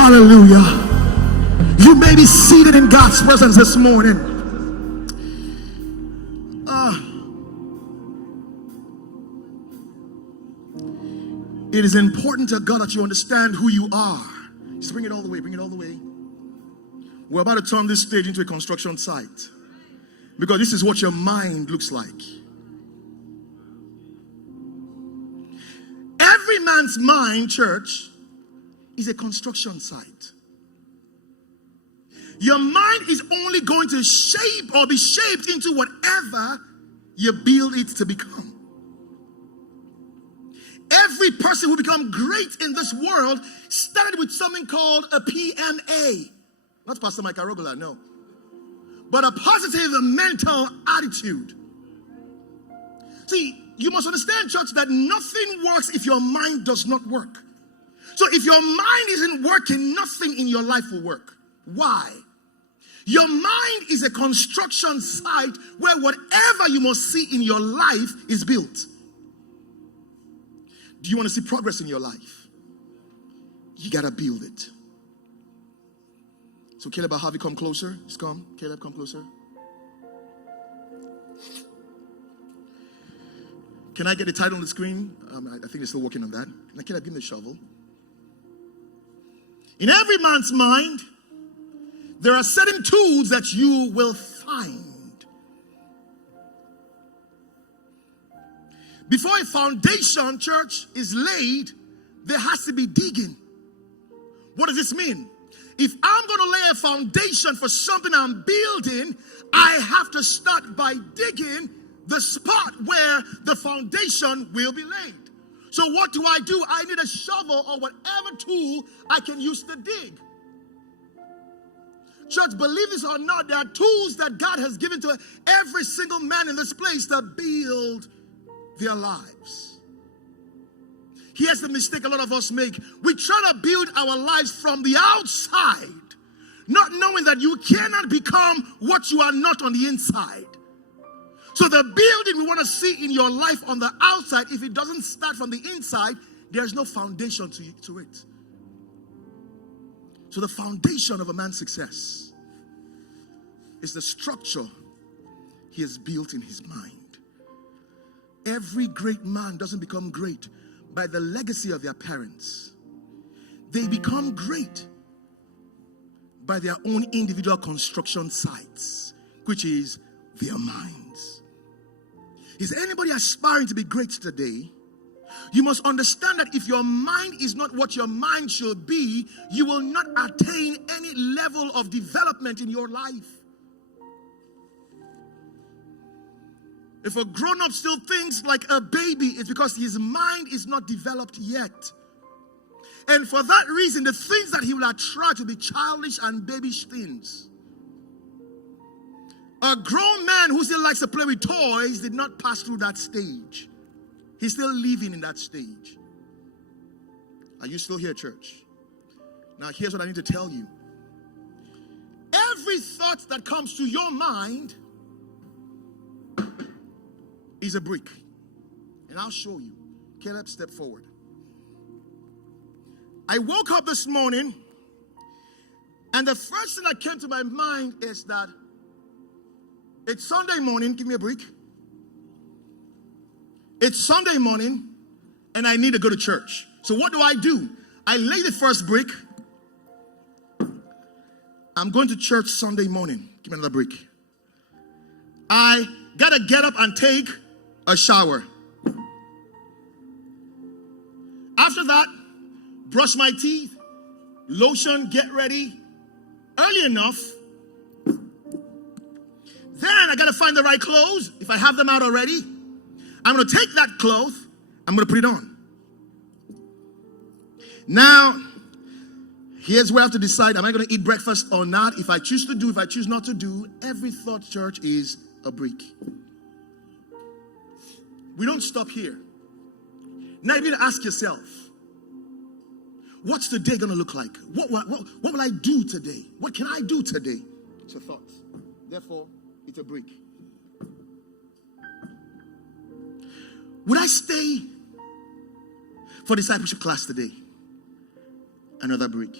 Hallelujah. You may be seated in God's presence this morning. It is important to God that you understand who you are. Just bring it all the way, bring it all the way. We're about to turn this stage into a construction site, because this is what your mind looks like. Every man's mind, church, is a construction site. Your mind is only going to shape or be shaped into whatever you build it to become. Every person who becomes great in this world started with something called a PMA. Not Pastor Myke Arogula, no. But a positive mental attitude. See, you must understand, church, that nothing works if your mind does not work. So if your mind isn't working, nothing in your life will work. Why? Your mind is a construction site where whatever you must see in your life is built. Do you want to see progress in your life? You got to build it. So Caleb, I'll have you come closer. Just come. Caleb, come closer. Can I get the title on the screen? I think they're still working on that. Now, Caleb, give me the shovel. In every man's mind, there are certain tools that you will find. Before a foundation, church, is laid, there has to be digging. What does this mean? If I'm going to lay a foundation for something I'm building, I have to start by digging the spot where the foundation will be laid. So what do? I need a shovel or whatever tool I can use to dig. Church, believe this or not, there are tools that God has given to every single man in this place to build their lives. Here's the mistake a lot of us make. We try to build our lives from the outside, not knowing that you cannot become what you are not on the inside. So the building we want to see in your life on the outside, if it doesn't start from the inside, there's no foundation to it. So the foundation of a man's success is the structure he has built in his mind. Every great man doesn't become great by the legacy of their parents. They become great by their own individual construction sites, which is their minds. Is anybody aspiring to be great today? You must understand that if your mind is not what your mind should be, you will not attain any level of development in your life. If a grown-up still thinks like a baby, it's because his mind is not developed yet. And for that reason, the things that he will attract will be childish and babyish things. A grown man who still likes to play with toys did not pass through that stage. He's still living in that stage. Are you still here, church? Now, here's what I need to tell you. Every thought that comes to your mind is a brick. And I'll show you. Caleb, step forward. I woke up this morning, and the first thing that came to my mind is that it's Sunday morning. Give me a brick. It's Sunday morning, and I need to go to church. So what do? I lay the first brick. I'm going to church Sunday morning. Give me another brick. I got to get up and take a shower. After that, brush my teeth, lotion, get ready early enough. Then I got to find the right clothes. If I have them out already, I'm going to take that cloth, I'm going to put it on. Now, here's where I have to decide, am I going to eat breakfast or not? If I choose to do, if I choose not to do, every thought, church, is a brick. We don't stop here. Now you need to ask yourself, what's the day going to look like? What will I do today? What can I do today? It's a thought. Therefore, it's a brick. Would I stay for discipleship class today? Another brick.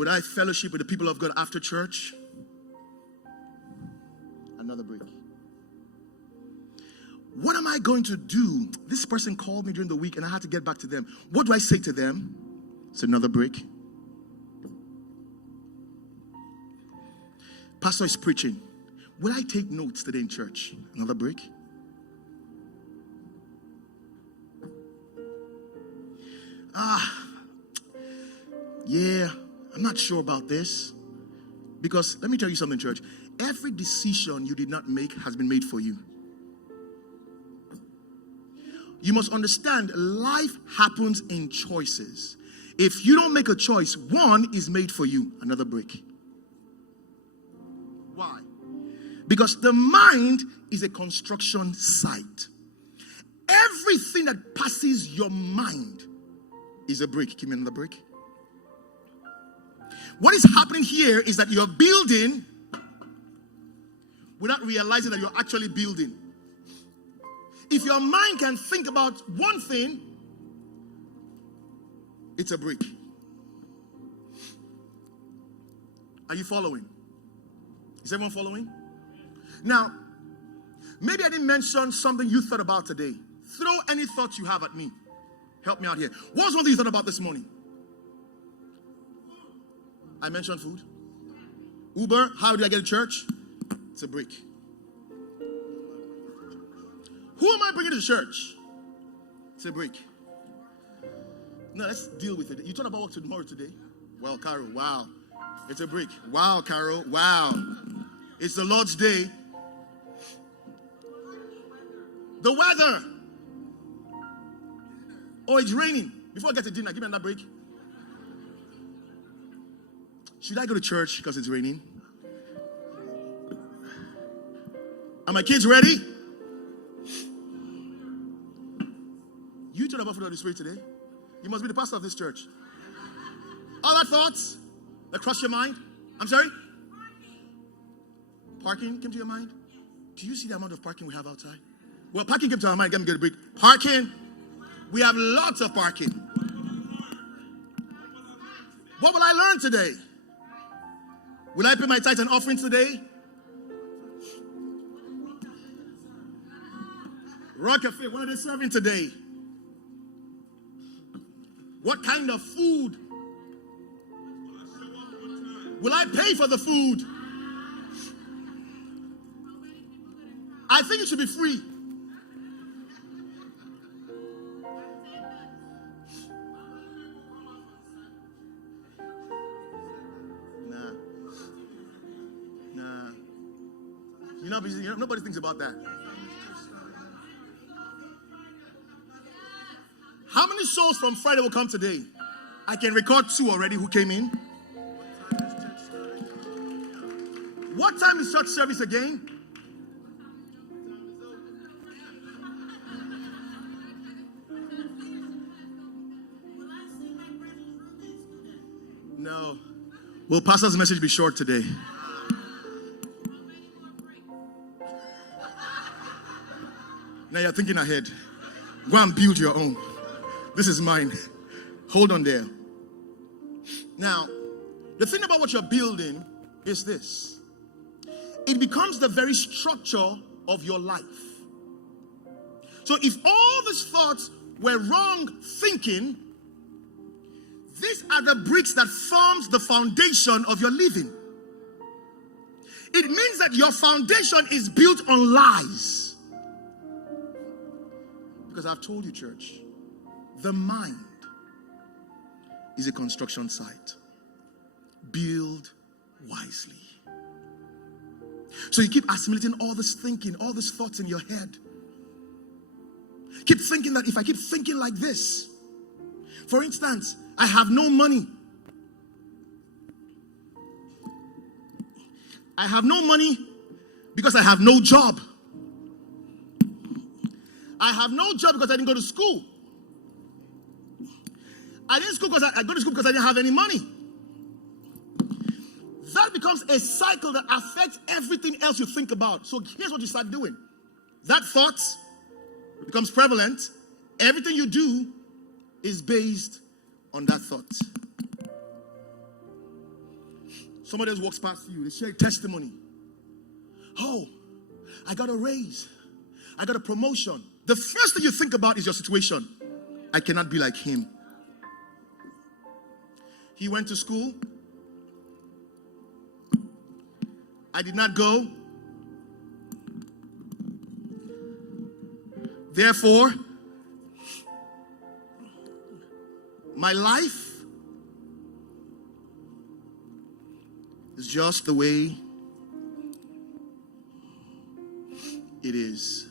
Would I fellowship with the people of God after church? Another break. What am I going to do? This person called me during the week and I had to get back to them. What do I say to them? It's another break. Pastor is preaching. Will I take notes today in church? Another break. Yeah, I'm not sure about this. Because let me tell you something, church. Every decision you did not make has been made for you. You must understand, life happens in choices. If you don't make a choice, one is made for you. Another break. Why? Because the mind is a construction site. Everything that passes your mind is a break. Give me another break. What is happening here is that you're building without realizing that you're actually building. If your mind can think about one thing, it's a break. Are you following? Is everyone following? Now, maybe I didn't mention something you thought about today. Throw any thoughts you have at me. Help me out here. What was one thing you thought about this morning? I mentioned food. Uber, how do I get to church? It's a break. Who am I bringing to church? It's a break. No, let's deal with it. You thought about work tomorrow today? Well, Carol, wow. It's a break. Wow, Carol, wow. It's the Lord's day. The weather. Oh, it's raining. Before I get to dinner, give me another break. Should I go to church because it's raining? Are my kids ready? You thought about food of the Spirit today? You must be the pastor of this church. Other thoughts that cross your mind? I'm sorry? Parking came to your mind? Do you see the amount of parking we have outside? Well, parking came to our mind. Let me get a break. Parking. We have lots of parking. What will I learn today? Will I pay my tithes and offerings today? Rock Cafe, what are they serving today? What kind of food? Will I pay for the food? I think it should be free. Nobody thinks about that. How many souls from Friday will come today? I can record 2 already who came in. What time is church service again? No. Will pastor's message be short today? Now you're thinking ahead. Go and build your own. This is mine. Hold on there. Now, the thing about what you're building is this. It becomes the very structure of your life. So if all these thoughts were wrong thinking, these are the bricks that forms the foundation of your living. It means that your foundation is built on lies. Because I've told you, church, the mind is a construction site. Build wisely. So you keep assimilating all this thinking, all these thoughts in your head. Keep thinking that if I keep thinking like this, for instance, I have no money. I have no money because I have no job. I have no job because I didn't go to school. I go to school because I didn't have any money. That becomes a cycle that affects everything else you think about. So here's what you start doing. That thought becomes prevalent. Everything you do is based on that thought. Somebody else walks past you. They share testimony. Oh, I got a raise. I got a promotion. The first thing you think about is your situation. I cannot be like him. He went to school. I did not go. Therefore, my life is just the way it is.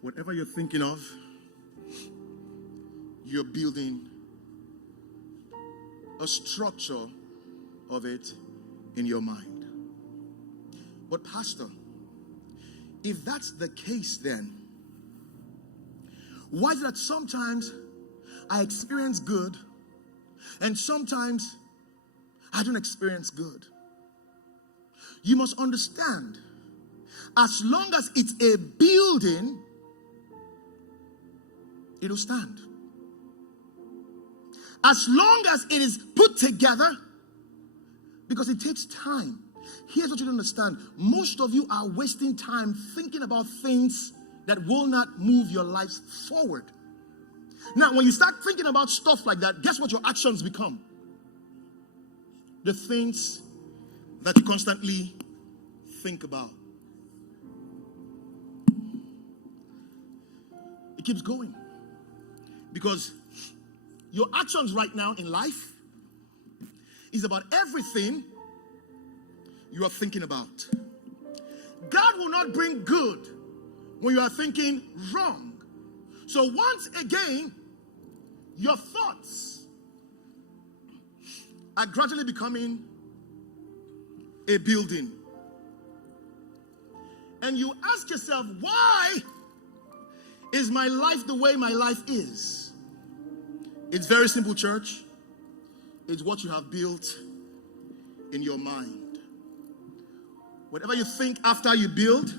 Whatever you're thinking of, you're building a structure of it in your mind. But Pastor, if that's the case, then why is it that sometimes I experience good and sometimes I don't experience good? You must understand, as long as it's a building, it'll stand. As long as it is put together, because it takes time. Here's what you don't understand. Most of you are wasting time thinking about things that will not move your lives forward. Now, when you start thinking about stuff like that, guess what your actions become? The things that you constantly think about. It keeps going. Because your actions right now in life is about everything you are thinking about. God will not bring good when you are thinking wrong. So once again, your thoughts are gradually becoming a building. And you ask yourself, why is my life the way my life is? It's very simple, church. It's what you have built in your mind. Whatever you think after you build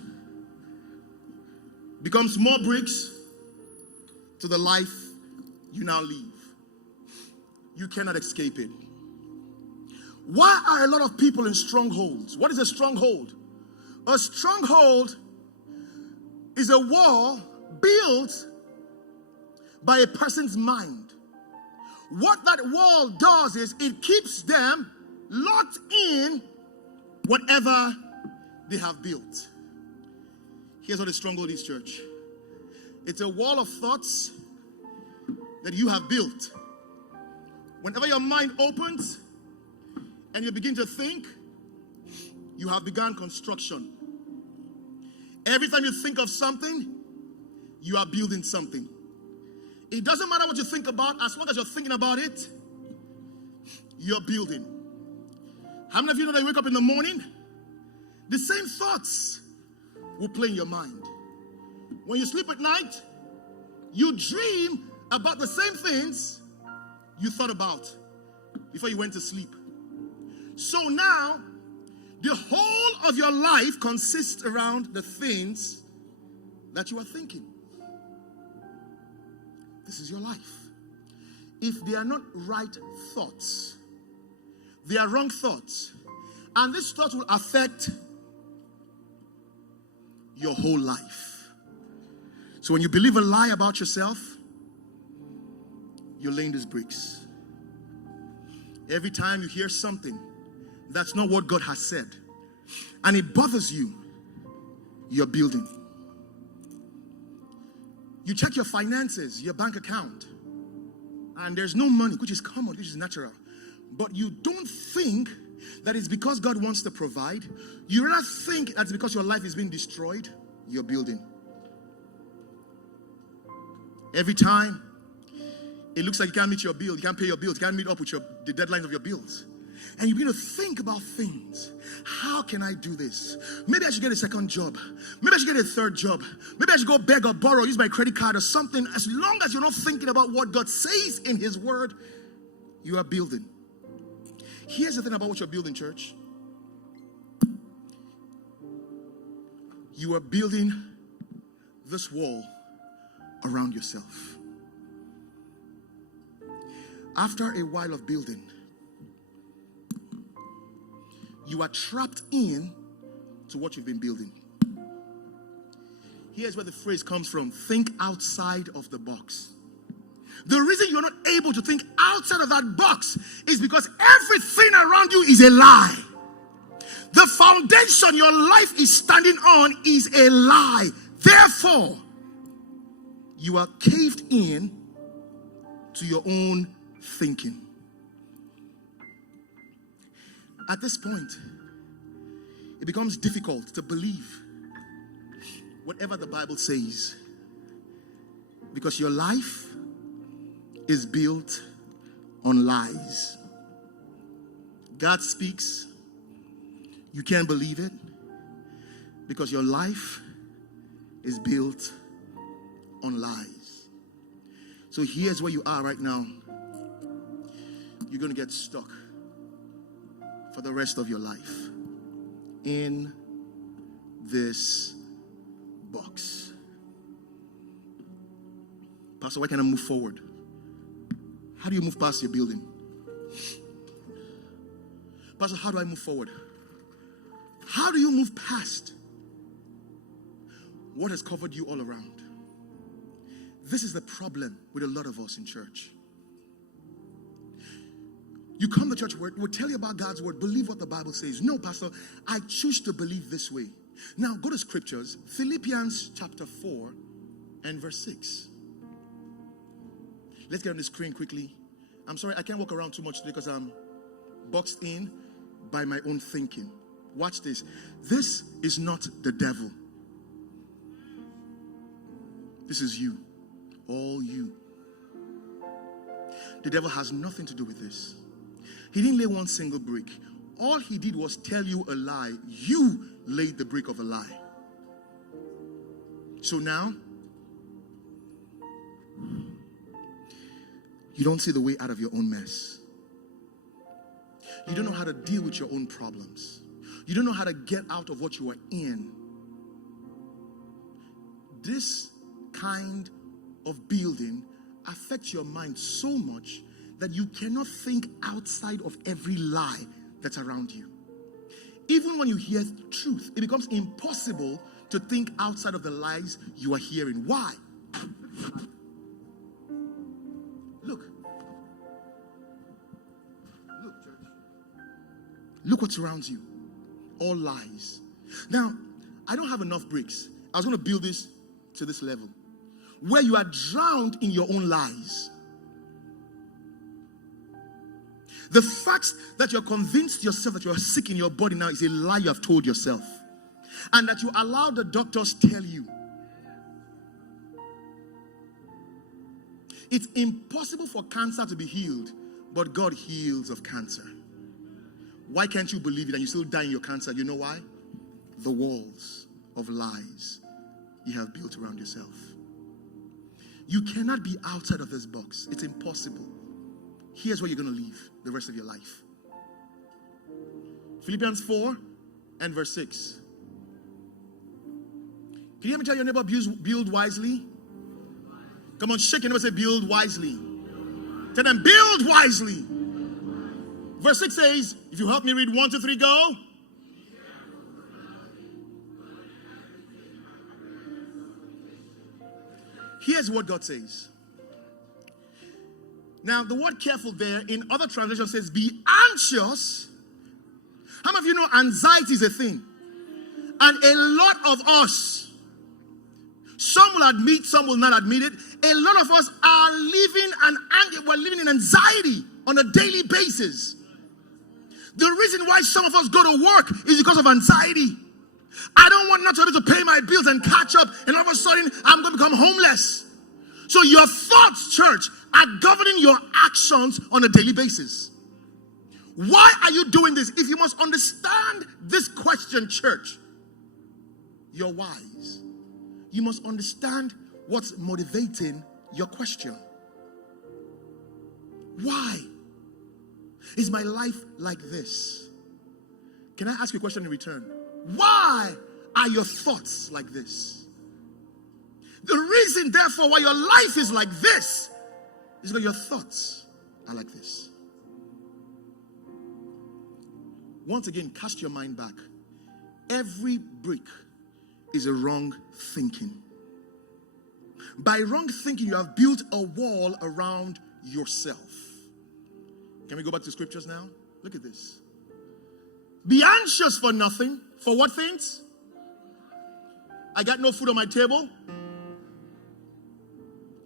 becomes more bricks to the life you now live. You cannot escape it. Why are a lot of people in strongholds? What is a stronghold? A stronghold is a wall built by a person's mind. What that wall does is it keeps them locked in whatever they have built. Here's what a stronghold is, church. It's a wall of thoughts that you have built. Whenever your mind opens and you begin to think, you have begun construction. Every time you think of something, you are building something. It doesn't matter what you think about, as long as you're thinking about it, you're building. How many of you know that you wake up in the morning? The same thoughts will play in your mind. When you sleep at night, you dream about the same things you thought about before you went to sleep. So now, the whole of your life consists around the things that you are thinking. This is your life. If they are not right thoughts, they are wrong thoughts. And these thoughts will affect your whole life. So when you believe a lie about yourself, you're laying these bricks. Every time you hear something that's not what God has said, and it bothers you, you're building. You check your finances, your bank account, and there's no money, which is common, which is natural. But you don't think that it's because God wants to provide. You rather think that's because your life is being destroyed. You're building. Every time it looks like you can't meet your bill, you can't pay your bills, you can't meet up with the deadlines of your bills, and you begin to think about things. How can I do this? Maybe I should get a second job. Maybe I should get a third job. Maybe I should go beg or borrow, use my credit card or something. As long as you're not thinking about what God says in His Word, you are building. Here's the thing about what you're building, church. You are building this wall around yourself. After a while of building, you are trapped in to what you've been building. Here's where the phrase comes from: think outside of the box. The reason you're not able to think outside of that box is because everything around you is a lie. The foundation your life is standing on is a lie. Therefore, you are caved in to your own thinking. At this point, it becomes difficult to believe whatever the Bible says, because your life is built on lies. God speaks, you can't believe it because your life is built on lies. So here's where you are right now. You're going to get stuck for the rest of your life in this box. Pastor, why can't I move forward? How do you move past your building? Pastor, how do I move forward? How do you move past what has covered you all around? This is the problem with a lot of us in church. You come to church, we'll tell you about God's word, believe what the Bible says. No, Pastor, I choose to believe this way. Now, go to scriptures, Philippians chapter 4 and verse 6. Let's get on the screen quickly. I'm sorry, I can't walk around too much today because I'm boxed in by my own thinking. Watch this. This is not the devil. This is you. All you. The devil has nothing to do with this. He didn't lay one single brick. All he did was tell you a lie. You laid the brick of a lie. So now, you don't see the way out of your own mess. You don't know how to deal with your own problems. You don't know how to get out of what you are in. This kind of building affects your mind so much that you cannot think outside of every lie that's around you. Even when you hear truth, it becomes impossible to think outside of the lies you are hearing. Why? Look, church. Look what surrounds you. All lies. Now, I don't have enough bricks. I was going to build this to this level, where you are drowned in your own lies. The fact that you're convinced yourself that you're sick in your body now is a lie you have told yourself. And that you allow the doctors tell you. It's impossible for cancer to be healed, but God heals of cancer. Why can't you believe it and you still die in your cancer? You know why? The walls of lies you have built around yourself. You cannot be outside of this box. It's impossible. Here's where you're going to live the rest of your life. Philippians 4 and verse 6. Can you hear me tell your neighbor, build wisely? Come on, shake your neighbor, say build wisely. Tell them, build wisely. Verse 6 says, if you help me read 1, 2, 3, go. Here's what God says. Now, the word careful there in other translations says be anxious. How many of you know anxiety is a thing? And a lot of us, some will admit, some will not admit it, a lot of us are we're living in anxiety on a daily basis. The reason why some of us go to work is because of anxiety. I don't want not to be able to pay my bills and catch up, and all of a sudden I'm going to become homeless. So your thoughts, church, are governing your actions on a daily basis. Why are you doing this? If you must understand this question, church, you're wise. You must understand what's motivating your question. Why is my life like this? Can I ask you a question in return? Why are your thoughts like this? The reason, therefore, why your life is like this is because your thoughts I like this. Once again, cast your mind back. Every brick is a wrong thinking. By wrong thinking, you have built a wall around yourself. Can we go back to scriptures now? Look at this. Be anxious for nothing. For what things? I got no food on my table.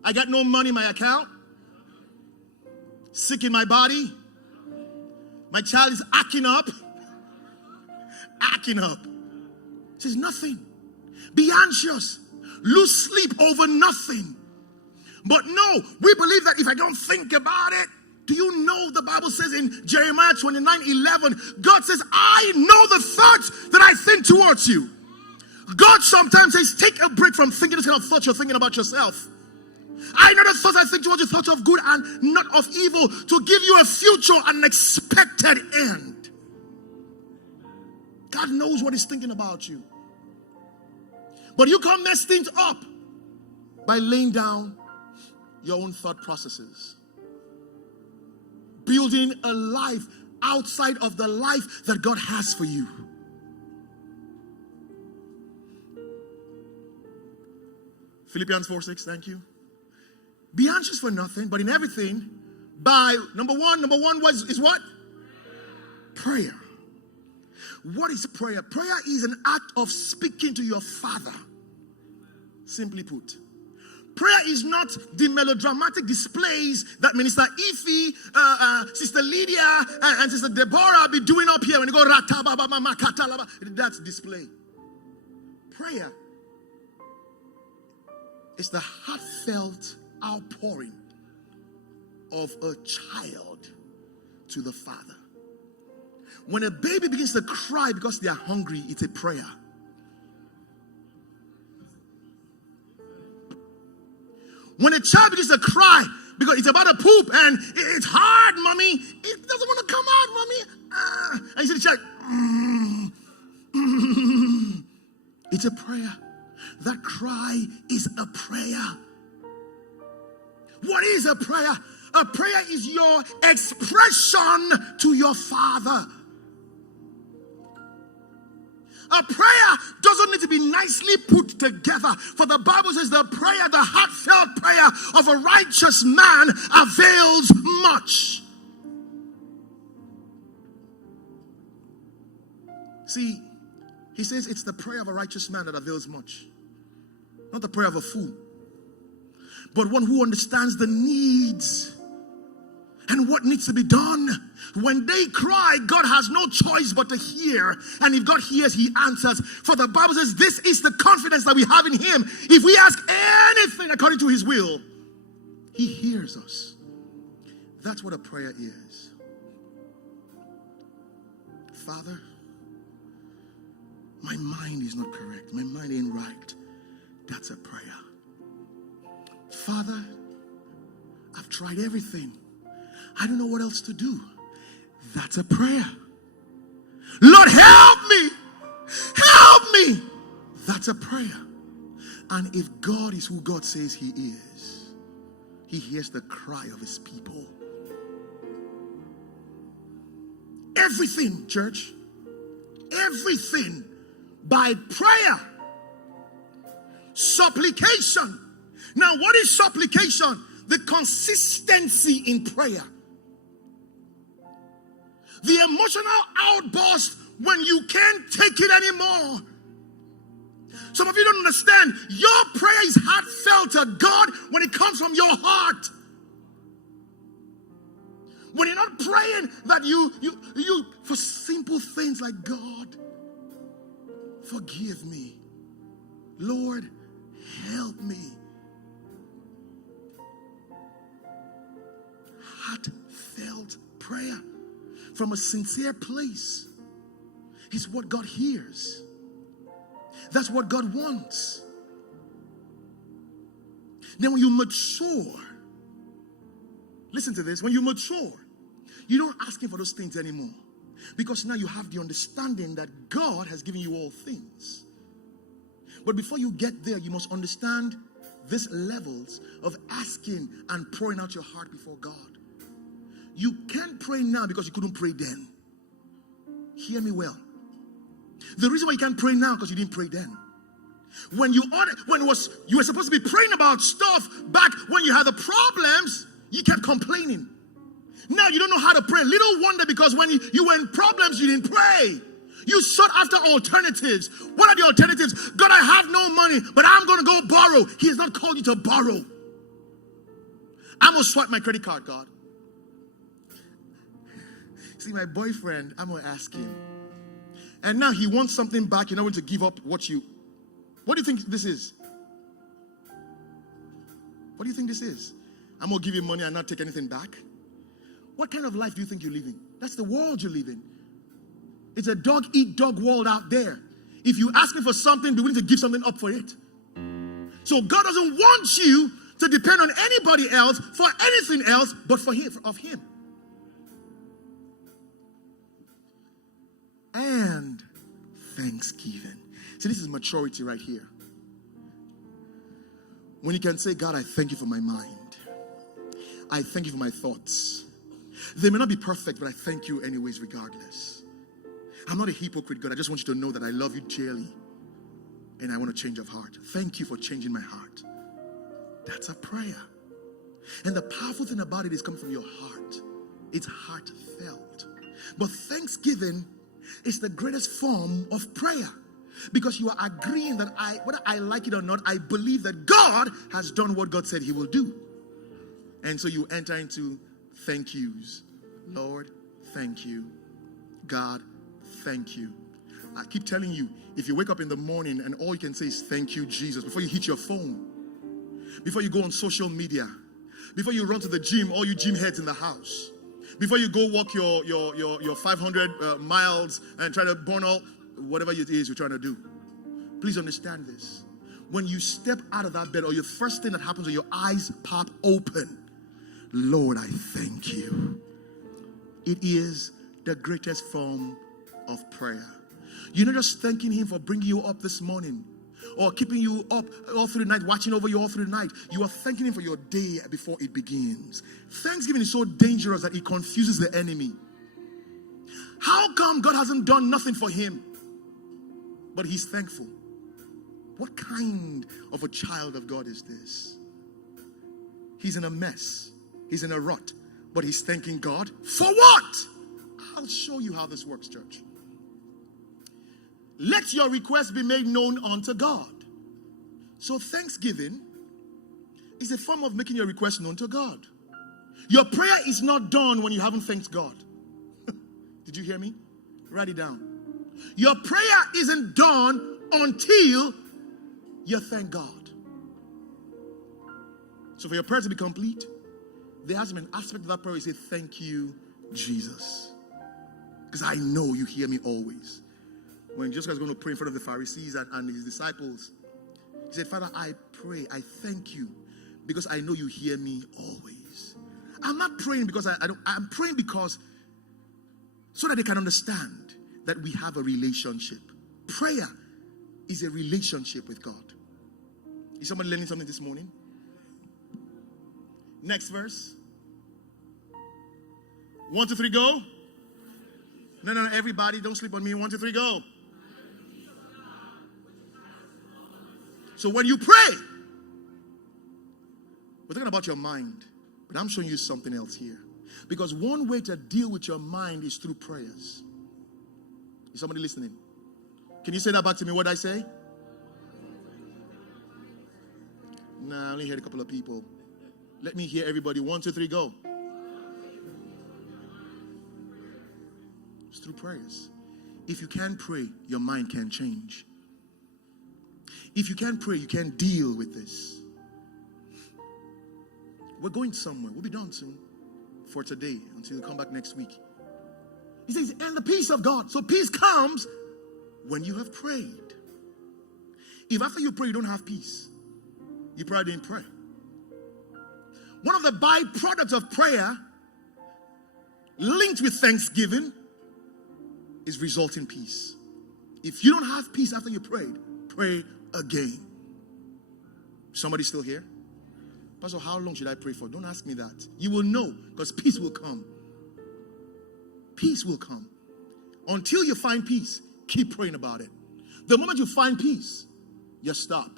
I got no money in my account. Sick in my body. My child is acting up. Acting up. It says nothing. Be anxious. Lose sleep over nothing. But no, we believe that if I don't think about it, do you know the Bible says in Jeremiah 29:11, God says, I know the thoughts that I think towards you. God sometimes says, take a break from thinking this kind of thoughts you're thinking about yourself. I know the thoughts I think towards you, thoughts of good and not of evil, to give you a future and an expected end. God knows what he's thinking about you. But you can't mess things up by laying down your own thought processes. Building a life outside of the life that God has for you. Philippians 4:6, thank you. Be anxious for nothing, but in everything, by number one is what? Prayer. What is prayer? Prayer is an act of speaking to your Father. Simply put. Prayer is not the melodramatic displays that Minister Ify, Sister Lydia, and Sister Deborah be doing up here when you go ratababama katalaba. That's display. Prayer is the heartfelt outpouring of a child to the Father. When a baby begins to cry because they are hungry, it's a prayer. When a child begins to cry because it's about to poop and it's hard, mommy, it doesn't want to come out, mommy. And you see the child, it's a prayer. That cry is a prayer. What is a prayer? A prayer is your expression to your Father. A prayer doesn't need to be nicely put together. For the Bible says the prayer, the heartfelt prayer of a righteous man avails much. See, he says it's the prayer of a righteous man that avails much. Not the prayer of a fool. But one who understands the needs and what needs to be done. When they cry, God has no choice but to hear. And if God hears, he answers. For the Bible says this is the confidence that we have in him. If we ask anything according to his will, he hears us. That's what a prayer is. Father, my mind is not correct. My mind ain't right. That's a prayer. Father, I've tried everything. I don't know what else to do. That's a prayer. Lord, help me. Help me. That's a prayer. And if God is who God says he is, he hears the cry of his people. Everything, church, everything by prayer, supplication. Now, what is supplication? The consistency in prayer. The emotional outburst when you can't take it anymore. Some of you don't understand. Your prayer is heartfelt to God when it comes from your heart. When you're not praying that you for simple things like, God, forgive me. Lord, help me. Heartfelt prayer from a sincere place is what God hears. That's what God wants. Then when you mature, listen to this, when you mature, you don't ask him for those things anymore. Because now you have the understanding that God has given you all things. But before you get there, you must understand these levels of asking and pouring out your heart before God. You can't pray now because you couldn't pray then. Hear me well. The reason why you can't pray now because you didn't pray then. When you were supposed to be praying about stuff back when you had the problems, you kept complaining. Now you don't know how to pray. Little wonder, because when you were in problems, you didn't pray. You sought after alternatives. What are the alternatives? God, I have no money, but I'm going to go borrow. He has not called you to borrow. I'm going to swipe my credit card, God. See, my boyfriend, I'm going to ask him. And now he wants something back. You're not going to give up what do you think this is? What do you think this is? I'm going to give you money and not take anything back? What kind of life do you think you're living? That's the world you live in. It's a dog-eat-dog world out there. If you ask me for something, be willing to give something up for it. So God doesn't want you to depend on anybody else for anything else but for Him, of Him. And thanksgiving. See, this is maturity right here. When you can say, God, I thank you for my mind. I thank you for my thoughts. They may not be perfect, but I thank you anyways, regardless. I'm not a hypocrite, God. I just want you to know that I love you dearly. And I want a change of heart. Thank you for changing my heart. That's a prayer. And the powerful thing about it is coming from your heart. It's heartfelt. But thanksgiving is the greatest form of prayer. Because you are agreeing that whether I like it or not, I believe that God has done what God said He will do. And so you enter into thank yous. Lord, thank you. God, thank you. I keep telling you, if you wake up in the morning and all you can say is thank you, Jesus, before you hit your phone, before you go on social media, before you run to the gym, all you gym heads in the house, before you go walk your 500 miles and try to burn all whatever it is you're trying to do, please understand this. When you step out of that bed, or your first thing that happens when your eyes pop open, Lord, I thank you. It is the greatest form of prayer. You're not just thanking Him for bringing you up this morning or keeping you up all through the night, watching over you all through the night. You are thanking Him for your day before it begins. Thanksgiving is so dangerous that it confuses the enemy. How come God hasn't done nothing for him, but he's thankful? What kind of a child of God is this? He's in a mess. He's in a rut, but he's thanking God for what? I'll show you how this works, church. Let your request be made known unto God. So thanksgiving is a form of making your request known to God. Your prayer is not done when you haven't thanked God. Did you hear me? Write it down. Your prayer isn't done until you thank God. So for your prayer to be complete, there has to be an aspect of that prayer where you say, thank you, Jesus. Because I know you hear me always. When Jesus was going to pray in front of the Pharisees and his disciples, he said, Father, I pray, I thank you because I know you hear me always. I'm not praying because I'm praying because so that they can understand that we have a relationship. Prayer is a relationship with God. Is somebody learning something this morning? Next verse. 1, 2, 3, go. No, everybody, don't sleep on me. 1, 2, 3, go. So when you pray, we're talking about your mind, but I'm showing you something else here. Because one way to deal with your mind is through prayers. Is somebody listening? Can you say that back to me? What did I say? Nah, I only heard a couple of people. Let me hear everybody. 1, 2, 3, go. It's through prayers. If you can't pray, your mind can't change. If you can't pray, you can't deal with this. We're going somewhere. We'll be done soon for today until you come back next week. He says, and the peace of God. So peace comes when you have prayed. If after you pray you don't have peace, you probably didn't pray. One of the byproducts of prayer linked with thanksgiving is resulting peace. If you don't have peace after you prayed, pray again. Somebody still here? Pastor, how long should I pray for? Don't ask me that. You will know because peace will come peace will come. Until you find peace, keep praying about it. The moment you find peace, you stop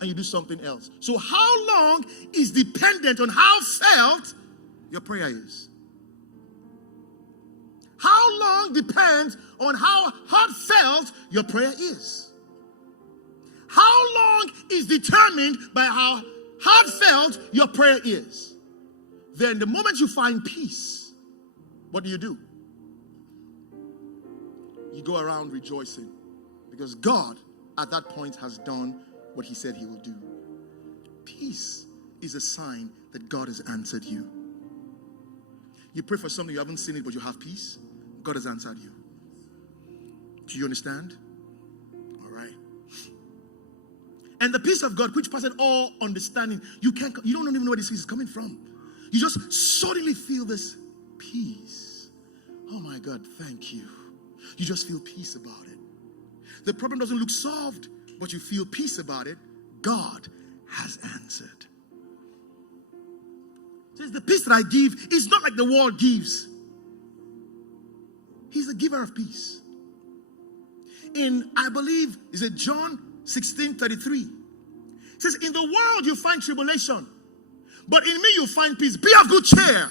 and you do something else. So how long is dependent on how felt your prayer is. How long depends on how heartfelt your prayer is. How long is determined by how heartfelt your prayer is. Then the moment you find peace, what do? You go around rejoicing because God at that point has done what he said he will do. Peace is a sign that God has answered you. You pray for something, you haven't seen it, but you have peace. God has answered you. Do you understand? All right. And the peace of God, which passes all understanding, you don't even know where this peace is coming from. You just suddenly feel this peace. Oh my God, thank you. You just feel peace about it. The problem doesn't look solved, but you feel peace about it. God has answered. It says the peace that I give is not like the world gives. He's the giver of peace. In, I believe, is it John 16:33? It says, in the world you find tribulation, but in me you find peace. Be of good cheer,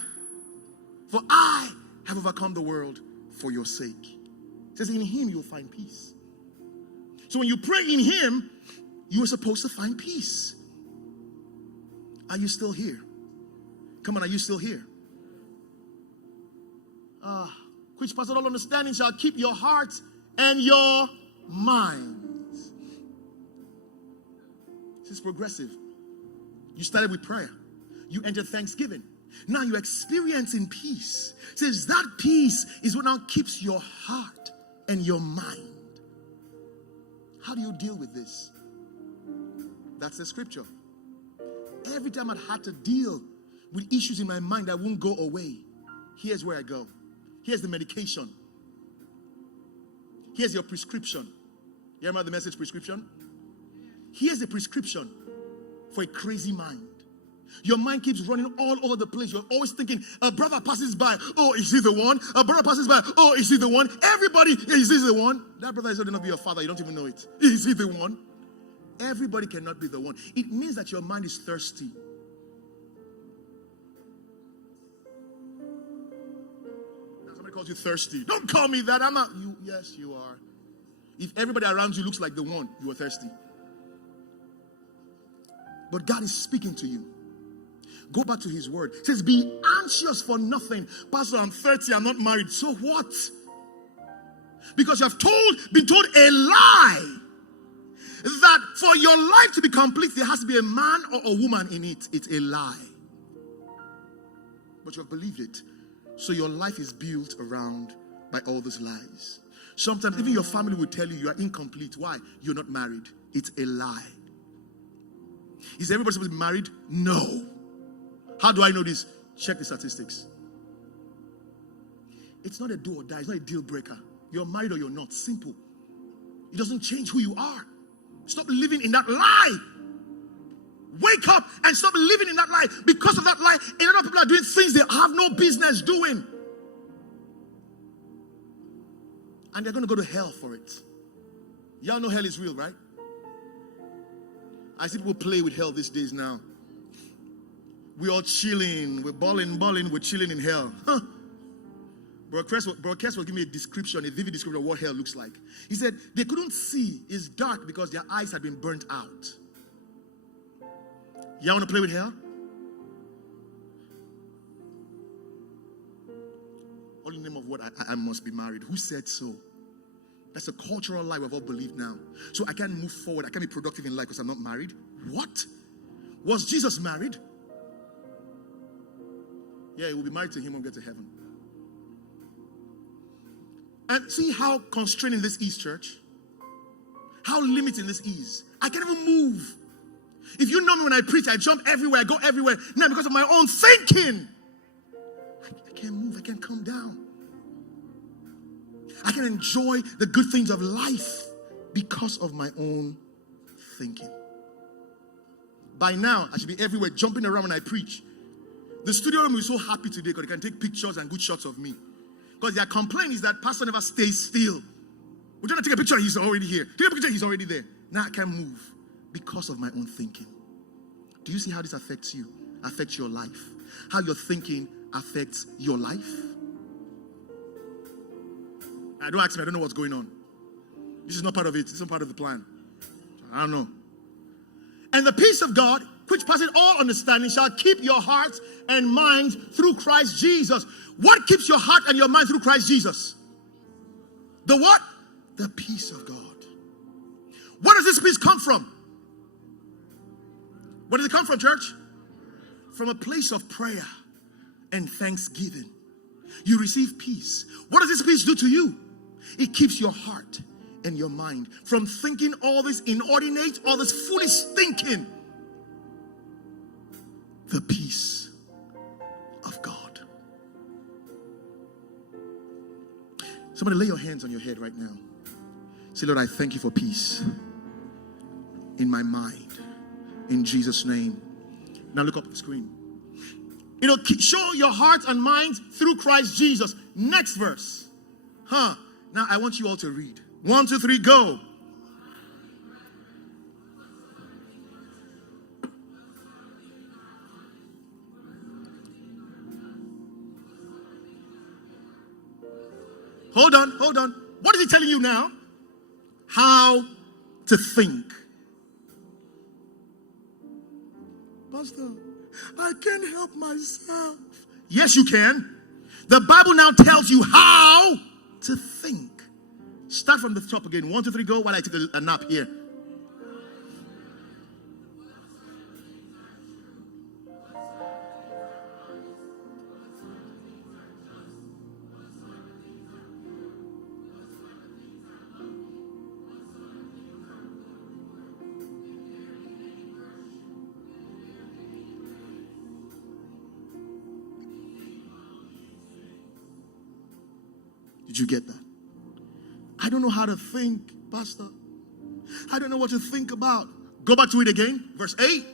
for I have overcome the world for your sake. It says, in him you'll find peace. So when you pray in him, you are supposed to find peace. Are you still here? Come on, are you still here? Which passes all understanding shall keep your heart and your minds. This is progressive. You started with prayer. You entered thanksgiving. Now you're experiencing peace. It says that peace is what now keeps your heart and your mind. How do you deal with this? That's the scripture. Every time I'd had to deal with issues in my mind that won't go away, here's where I go. Here's the medication. Here's your prescription. You remember the message prescription? Here's the prescription for a crazy mind. Your mind keeps running all over the place. You're always thinking, a brother passes by. Oh, is he the one? A brother passes by. Oh, is he the one? Everybody, is this the one? That brother is not be your father. You don't even know it. Is he the one? Everybody cannot be the one. It means that your mind is thirsty. Somebody calls you thirsty. Don't call me that. I'm not. You. Yes, you are. If everybody around you looks like the one, you are thirsty. But God is speaking to you. Go back to his word. It says, be anxious for nothing. Pastor, I'm 30, I'm not married. So what? Because you have been told a lie that for your life to be complete, there has to be a man or a woman in it. It's a lie. But you have believed it. So your life is built around by all those lies. Sometimes even your family will tell you you are incomplete. Why? You're not married. It's a lie. Is everybody supposed to be married? No. How do I know this? Check the statistics. It's not a do or die. It's not a deal breaker. You're married or you're not. Simple. It doesn't change who you are. Stop living in that lie. Wake up and stop living in that lie. Because of that lie, a lot of people are doing things they have no business doing. And they're going to go to hell for it. Y'all know hell is real, right? I see people play with hell these days now. We're all chilling. We're balling. We're chilling in hell. Huh. Broadcast will give me a description, a vivid description of what hell looks like. He said they couldn't see. It's dark because their eyes had been burnt out. Y'all want to play with hell? All in the name of what? I must be married. Who said so? That's a cultural lie we've all believed now. So I can't move forward. I can't be productive in life because I'm not married. What? Was Jesus married? Yeah, he will be married to him when we get to heaven. And see how constraining this is, church? How limiting this is. I can't even move. If you know me when I preach, I jump everywhere, I go everywhere. Now because of my own thinking, I can't move, I can't calm down. I can enjoy the good things of life because of my own thinking. By now, I should be everywhere, jumping around when I preach. The studio room is so happy today because they can take pictures and good shots of me. Because their complaint is that pastor never stays still. We're trying to take a picture, he's already here. Take a picture, he's already there. Now I can't move because of my own thinking. Do you see how this affects you? Affects your life? How your thinking affects your life? Don't ask me, I don't know what's going on. This is not part of it. This is not part of the plan. I don't know. And the peace of God, which passes all understanding, shall keep your hearts and minds through Christ Jesus. What keeps your heart and your mind through Christ Jesus? The what? The peace of God. Where does this peace come from? Where does it come from, church? From a place of prayer and thanksgiving. You receive peace. What does this peace do to you? It keeps your heart and your mind from thinking all this inordinate, all this foolish thinking. The peace of God. Somebody lay your hands on your head right now. Say, Lord, I thank you for peace in my mind. In Jesus' name. Now look up at the screen. It'll show your heart and mind through Christ Jesus. Next verse. Now I want you all to read. 1, 2, 3, go. Hold on. What is he telling you now? How to think. Pastor, I can't help myself. Yes, you can. The Bible now tells you how to think. Start from the top again. 1, 2, 3, go while I take a nap here. Did you get that? I don't know how to think, Pastor. I don't know what to think about. Go back to it again. Verse 8.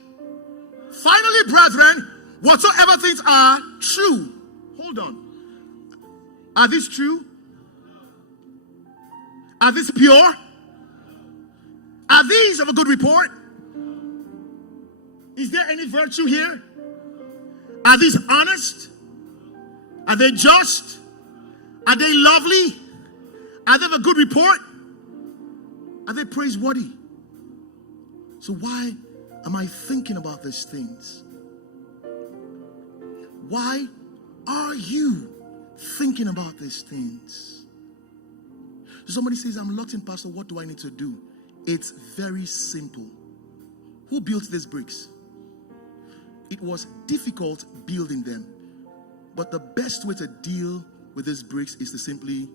Finally, brethren, whatsoever things are true. Hold on. Are these true? Are these pure? Are these of a good report? Is there any virtue here? Are these honest? Are they just? Are they lovely? Are they of a good report? Are they praiseworthy? So why am I thinking about these things? Why are you thinking about these things? So somebody says, I'm locked in, Pastor, what do I need to do? It's very simple. Who built these bricks? It was difficult building them. But the best way to deal with these bricks is to simply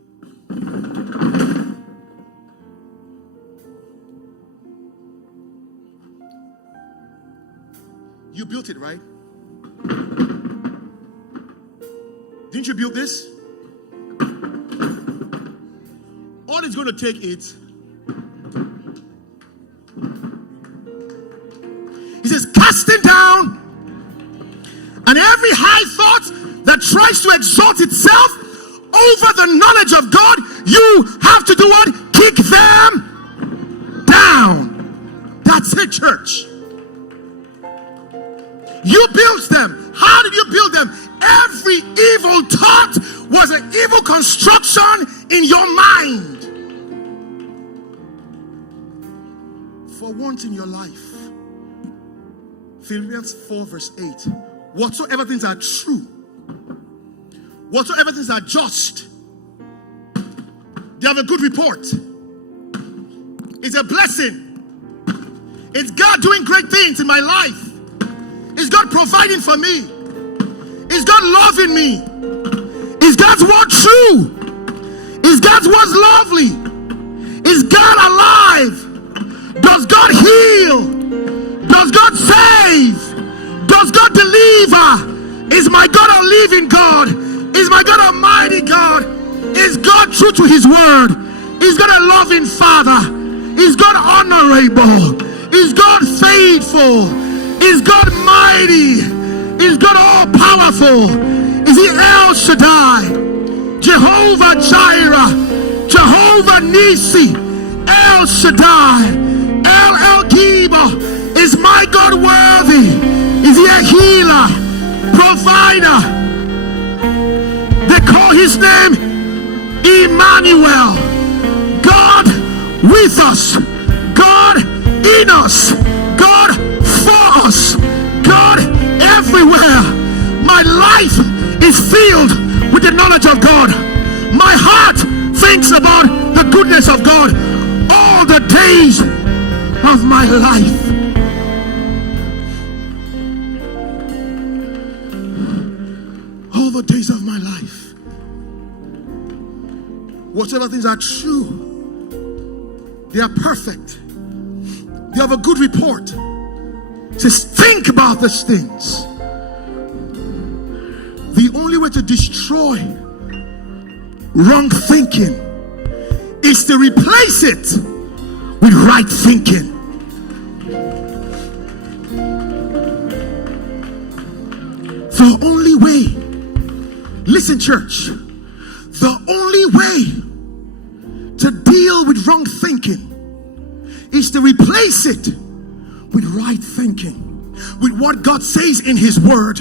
you built it, right? Didn't you build this? All it's going to take is, he says, casting down and every high thought that tries to exalt itself over the knowledge of God, you have to do what? Kick them down. That's it, church. You built them. How did you build them? Every evil thought was an evil construction in your mind. For once in your life, Philippians 4 verse 8, whatsoever things are true, whatsoever things are just, they have a good report. It's a blessing. It's God doing great things in my life. Is God providing for me? Is God loving me? Is God's word true? Is God's word lovely? Is God alive? Does God heal? Does God save? Does God deliver? Is my God a living God? Is my God a mighty God? Is God true to his word? Is God a loving Father? Is God honorable? Is God faithful? Is God mighty? Is God all powerful? Is he El Shaddai? Jehovah Jireh, Jehovah Nisi, El Shaddai, El Gibo. Is my God worthy? Is he a healer, provider? They call his name Emmanuel, God with us, God in us, God for us, God everywhere. My life is filled with the knowledge of God. My heart thinks about the goodness of God all the days of my life. All the days of my life. Whatever things are true, they are perfect, they have a good report. It says, think about these things. The only way to destroy wrong thinking is to replace it with right thinking. The only way, listen, church, the only way to deal with wrong thinking is to replace it with right thinking, with what God says in his word,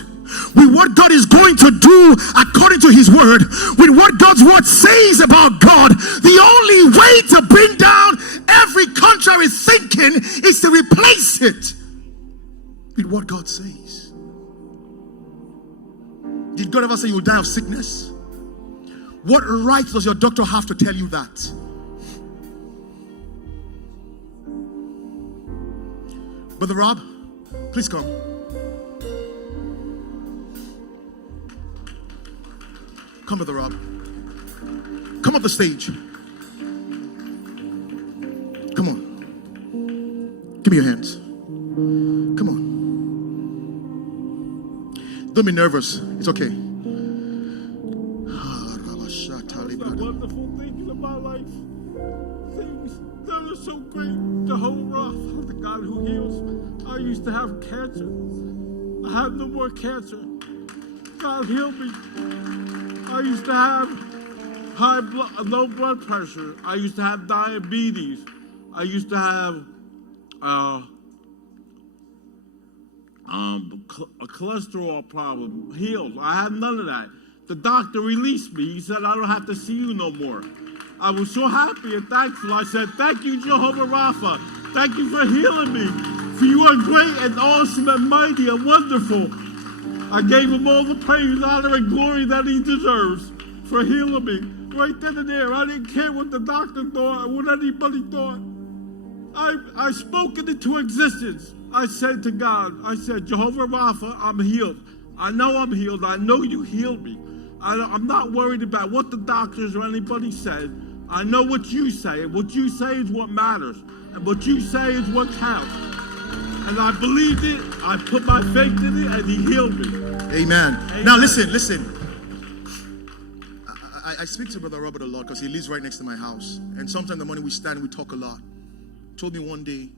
with what God is going to do according to his word, with what God's word says about God. The only way to bring down every contrary thinking is to replace it with what God says. Did God ever say you will die of sickness? What right does your doctor have to tell you that? Brother Rob, please come. Come, Brother Rob. Come up the stage. Come on. Give me your hands. Come on. Don't be nervous. It's okay. Wonderful things about life. Things that are so great. Jehovah, the God who heals. I used to have cancer. I have no more cancer. God healed me. I used to have low blood pressure. I used to have diabetes. I used to have a cholesterol problem. Healed. I had none of that. The doctor released me. He said, I don't have to see you no more. I was so happy and thankful. I said, thank you, Jehovah Rapha. Thank you for healing me. For you are great and awesome and mighty and wonderful. I gave him all the praise, honor, and glory that he deserves for healing me. Right then and there. I didn't care what the doctor thought or what anybody thought. I spoke it into existence. I said to God, I said, Jehovah Rapha, I'm healed. I know I'm healed. I know you healed me. I'm not worried about what the doctors or anybody said. I know what you say. And what you say is what matters. And what you say is what counts. And I believed it. I put my faith in it, and he healed me. Amen. Now listen. I speak to Brother Robert a lot because he lives right next to my house. And sometimes in the morning we stand and we talk a lot. He told me one day,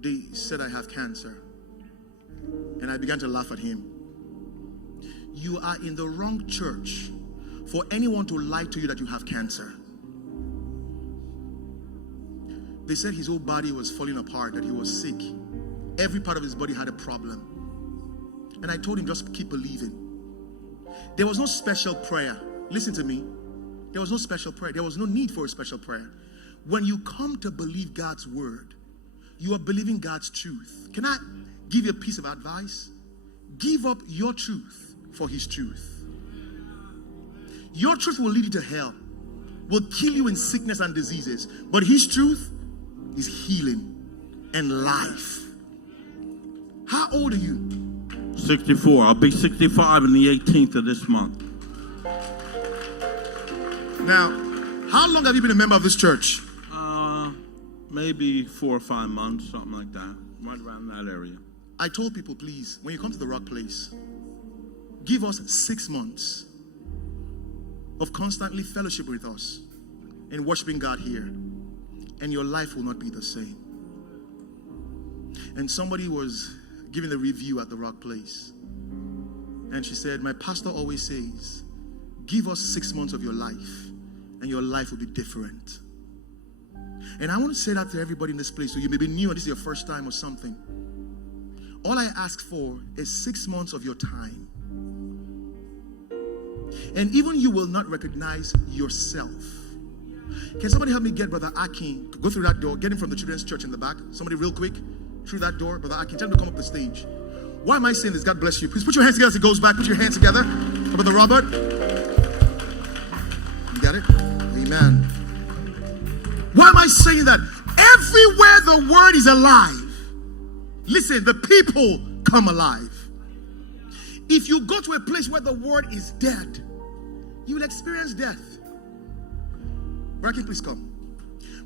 they said I have cancer. And I began to laugh at him. You are in the wrong church for anyone to lie to you that you have cancer. They said his whole body was falling apart, that he was sick. Every part of his body had a problem. And I told him, just keep believing. There was no special prayer. Listen to me. There was no special prayer. There was no need for a special prayer. When you come to believe God's word, you are believing God's truth. Can I give you a piece of advice? Give up your truth for his truth. Your truth will lead you to hell, will kill you in sickness and diseases. But his truth is healing and life. How old are you? 64. I'll be 65 on the 18th of this month. Now, how long have you been a member of this church? Maybe 4 or 5 months, something like that. Right around that area. I told people, please, when you come to the Rock Place, give us 6 months of constantly fellowship with us and worshiping God here, and your life will not be the same. And somebody was giving the review at the Rock Place, and she said, my pastor always says, give us 6 months of your life, and your life will be different. And I want to say that to everybody in this place. So you may be new and this is your first time or something. All I ask for is 6 months of your time. And even you will not recognize yourself. Can somebody help me get Brother Akin? Go through that door. Get him from the children's church in the back. Somebody real quick. Through that door. Brother Akin, tell him to come up the stage. Why am I saying this? God bless you. Please put your hands together as it goes back. Put your hands together. Brother Robert. You got it? Amen. Why am I saying that? Everywhere the word is alive, listen, the people come alive. If you go to a place where the word is dead, you will experience death. Bracky, please come.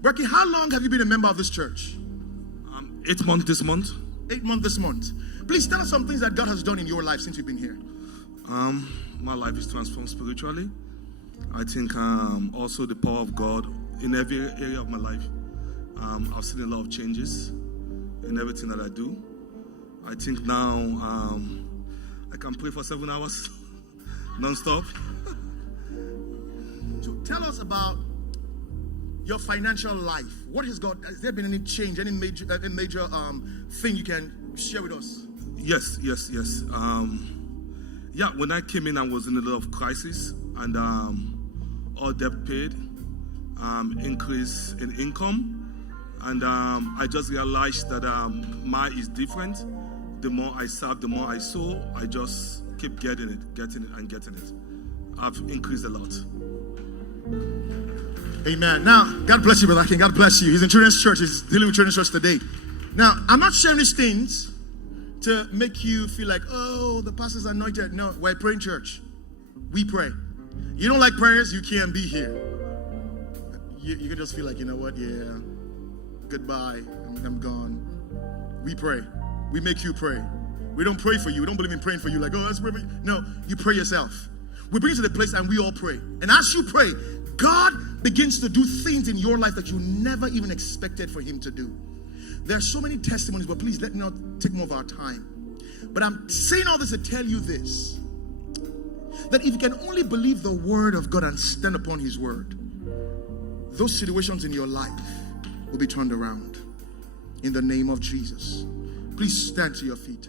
Bracky, how long have you been a member of this church? 8 months this month. 8 months this month. Please tell us some things that God has done in your life since you've been here. My life is transformed spiritually. I think also the power of God in every area of my life. I've seen a lot of changes in everything that I do. I think now I can pray for 7 hours non-stop. So tell us about your financial life. What has God? Has there been any change? Any major thing you can share with us? Yes. Yeah, when I came in, I was in a lot of crisis, and all debt paid, increase in income, and I just realized that my is different. The more I serve, the more I sow. I just keep getting it. I've increased a lot. Amen. Now, God bless you, Brother King. God bless you. He's in children's church. He's dealing with children's church today. Now, I'm not sharing these things to make you feel like, oh, the pastor's anointed. No, we're a praying church. We pray. You don't like prayers, you can't be here. You can just feel like, you know what? Yeah, goodbye. I'm gone. We pray. We make you pray. We don't pray for you. We don't believe in praying for you. Like, oh, let's pray for you. No, you pray yourself. We bring you to the place and we all pray. And as you pray, God begins to do things in your life that you never even expected for him to do. There are so many testimonies, but please let me not take more of our time. But I'm saying all this to tell you this, that if you can only believe the word of God and stand upon his word, those situations in your life will be turned around in the name of Jesus. Please stand to your feet.